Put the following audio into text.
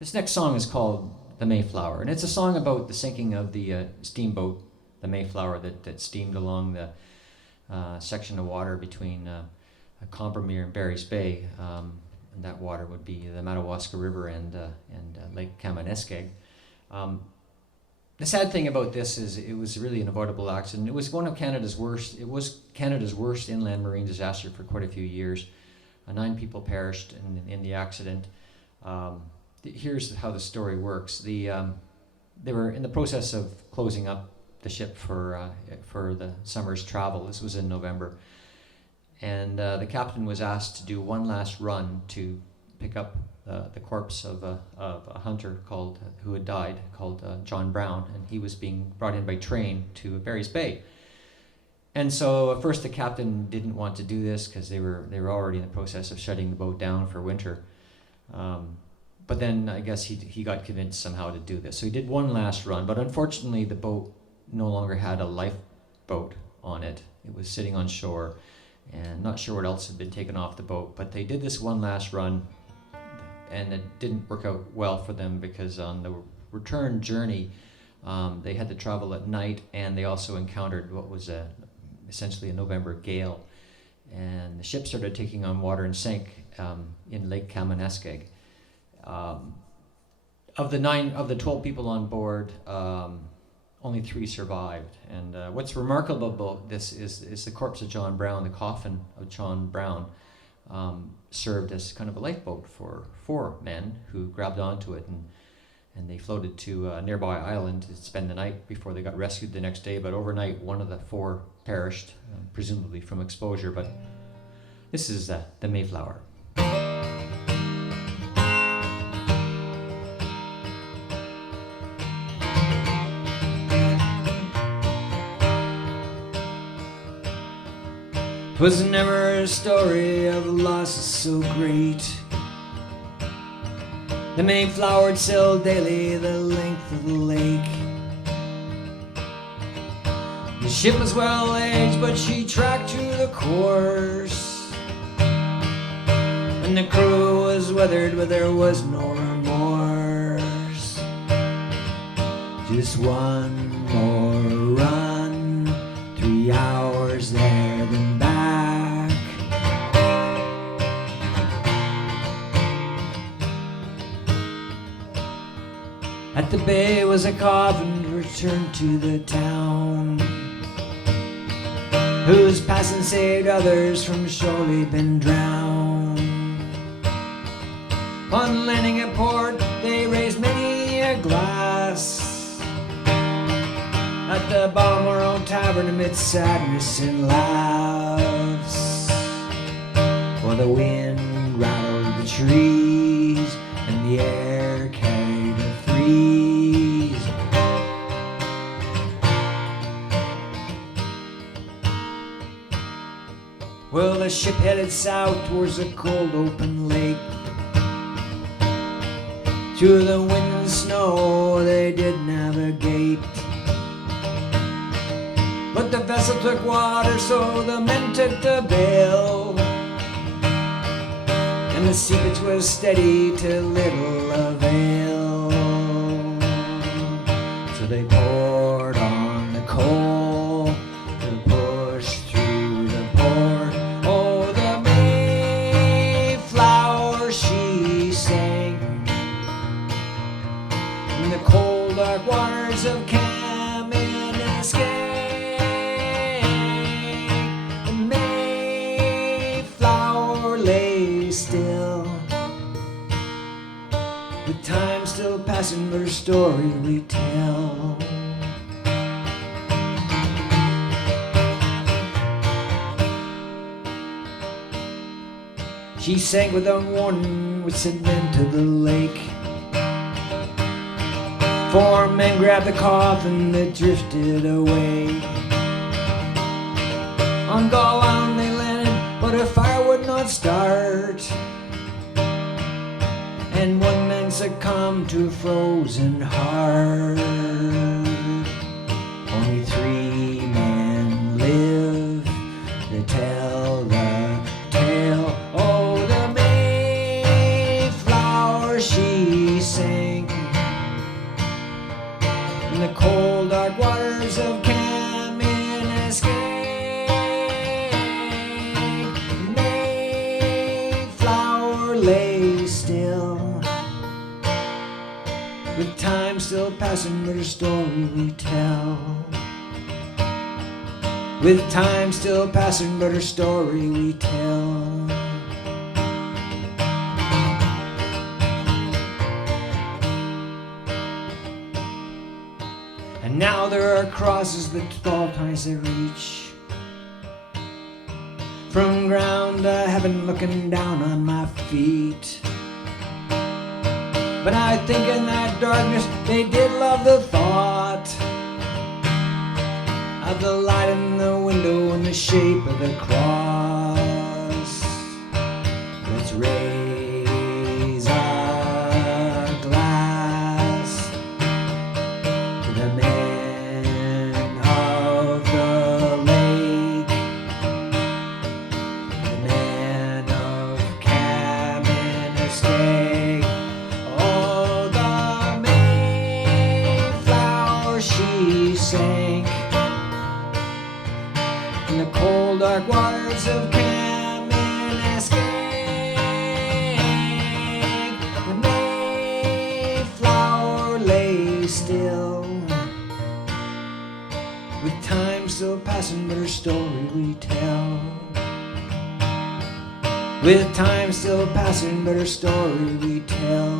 This next song is called The Mayflower, and it's a song about the sinking of the steamboat, the Mayflower, that steamed along the section of water between Combermere and Barry's Bay. And that water would be the Madawaska River and Lake Kamineskeg. The sad thing about this is it was really an avoidable accident. It was one of Canada's worst. It was Canada's worst inland marine disaster for quite a few years. 9 people perished in the accident. Here's how the story works. They were in the process of closing up the ship for the summer's travel. This was in November. And the captain was asked to do one last run to pick up the corpse of a hunter who had died, called John Brown, and he was being brought in by train to Barry's Bay. And so at first the captain didn't want to do this because they were already in the process of shutting the boat down for winter. But then I guess he got convinced somehow to do this. So he did one last run, but unfortunately the boat no longer had a lifeboat on it. It was sitting on shore, and not sure what else had been taken off the boat, but they did this one last run, and it didn't work out well for them because on the return journey, they had to travel at night, and they also encountered what was essentially a November gale, and the ship started taking on water and sank in Lake Kamineskeg. Of the 12 people on board, only 3 survived. And what's remarkable about this is the corpse of John Brown, the coffin of John Brown, served as kind of a lifeboat for 4 men who grabbed onto it, and they floated to a nearby island to spend the night before they got rescued the next day. But overnight, one of the 4 perished, presumably from exposure. But this is the Mayflower. Was never a story of loss so great. The Mayflower sailed daily the length of the lake. The ship was well aged, but she tracked to the course, and the crew was weathered, but there was no remorse. Just one more run, 3 hours there, then back. At the bay was a coffin to return to the town, whose passing saved others from surely been drowned. On landing at port, they raised many a glass at the Balmoral Tavern amidst sadness and laughs. For the wind rattled the trees, and the air carried a freeze. Well, the ship headed south towards the cold open lake. Through the wind and snow they did navigate, but the vessel took water, so the men took the bale, and the seepage was steady to little avail. So they poured on the coal to push through the port. Oh, the Mayflower she sang in the cold dark waters of Kamineskeg. Still, with time still passing, but her story we tell. She sank without warning, which sent men to the lake. 4 men grabbed the coffin that drifted away. On Gull Island they landed, but a fire would not start, and 1 man succumbed to a frozen heart. Only 3 men live to tell the tale. Oh, the Mayflower she sang the cold dark waters of Kamineskeg. Mayflower lay still, with time still passing, but her story we tell. With time still passing, but her story we tell. And now there are crosses that fall twice they reach, from ground to heaven, looking down on my feet. But I think in that darkness they did love the thought of the light in the window and the shape of the cross. Let's raise our glass to the men of the lake, the men of Kamineskeg. Oh, the Mayflower, she sank in the cold dark waters of Kamineskeg. The Mayflower lay still, with time still passing, but her story we tell. With time still passing, but her story we tell.